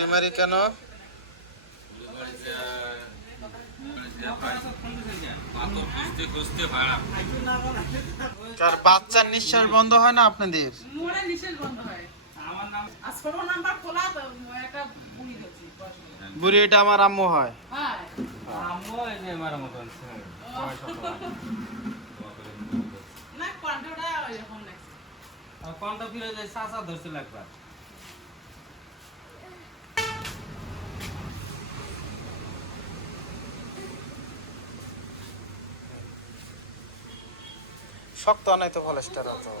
বুড়ি মারি কেন? কার বাচ্চার নিঃশ্বাস বন্ধ হয় না আপনাদের? বুড়ি এটা আমার আম্মু হয়। শক্ত নাই তো কলেস্টার তো।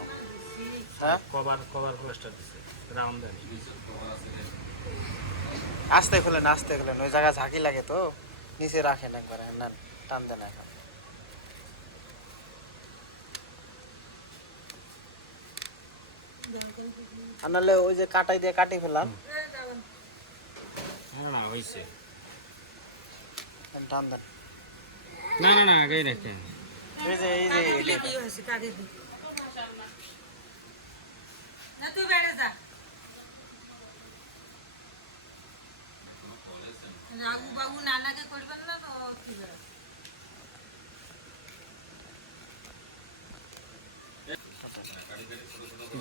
হ্যাঁ কভার কলেস্টার দিছে রাউন্ড দেন। আস্তে খুলেন ওই জায়গা ঝাঁকি লাগে তো নিচে রাখেন একবার না টান দেন এখন। আর নাহলে ওই যে কাটাই দিয়ে কাটি ফেলাম। না হইছে টান দেন। না আগেই রেখে এই যে কি হয়েছে কাটে দি না তুই বাইরে যা রাগু বাবু নানাকে করবেন না তো কি করে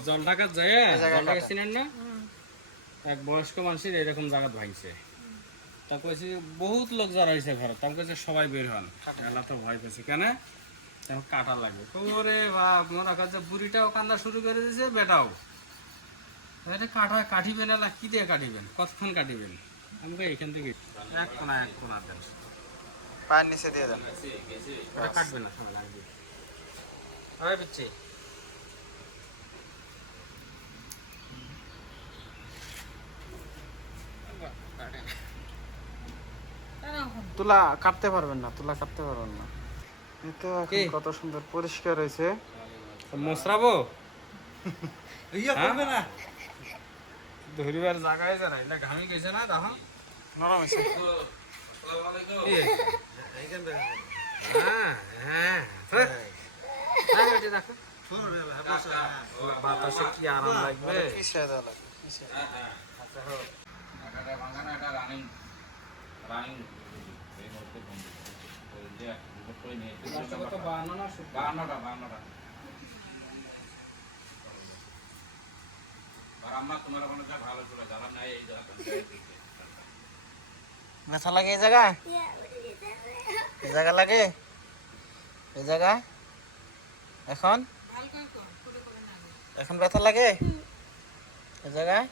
জল ঢাকাত যায় জল ঢাকা চিনেন না এক বয়স্ক মানুষের এরকম জায়গা ভাঙছে তা কইছে বহুত লোক যারা হয়েছে ঘরে তা কইছে সবাই বের হন এলা তো ভয় পেয়েছে কেন এখন কাটা লাগবে ওরে বাপ মনে কাছে বুড়িটাও কান্দা শুরু করে দিয়েছে বেটাও এটা কাটিবেন এলা কি দিয়ে কাটিবেন কতক্ষণ কাটিবেন আমাকে এখান থেকে এক কোনা দেন পায়ের নিচে দিয়ে দেন। এটা কাটবে না সময় লাগবে হয় বিচ্ছি তুলা কাটতে পারবেন না এই তো এখন কত সুন্দর পরিষ্কার হয়েছে। মশরাবো ইয়া করবে না ধরিবার জায়গায় যা না ঘামি গেছে না তখন নরম হয়েছে। বাতাসে কি আরাম লাগবে ব্যথা লাগে এই জায়গায় লাগে এই জায়গায় এখন ব্যথা লাগে এই জায়গায়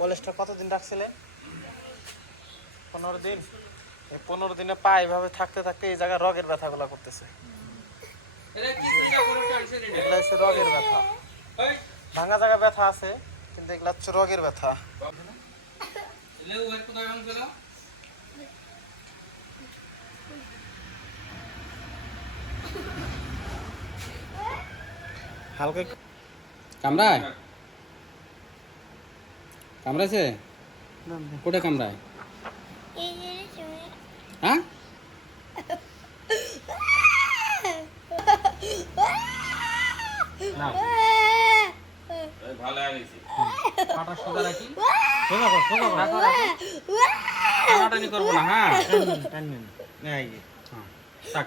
কলেজটা কতদিন রাখছিলেন? 15 দিন। এই 15 দিনে পা এইভাবে থাকতে এই জায়গায় রগের ব্যথাগুলো করতেছে। এগুলা হচ্ছে রগের ব্যথা। ভাঙা জায়গা ব্যথা আছে কিন্তু এগুলা হচ্ছে রগের ব্যথা। হালকা কামড়াইছে কোটে কামড়ায় হ্যাঁ ভালো লাগছে পাটা সোজা রাখি সোজা করবো না হ্যাঁ টান টান এই হ্যাঁ থাক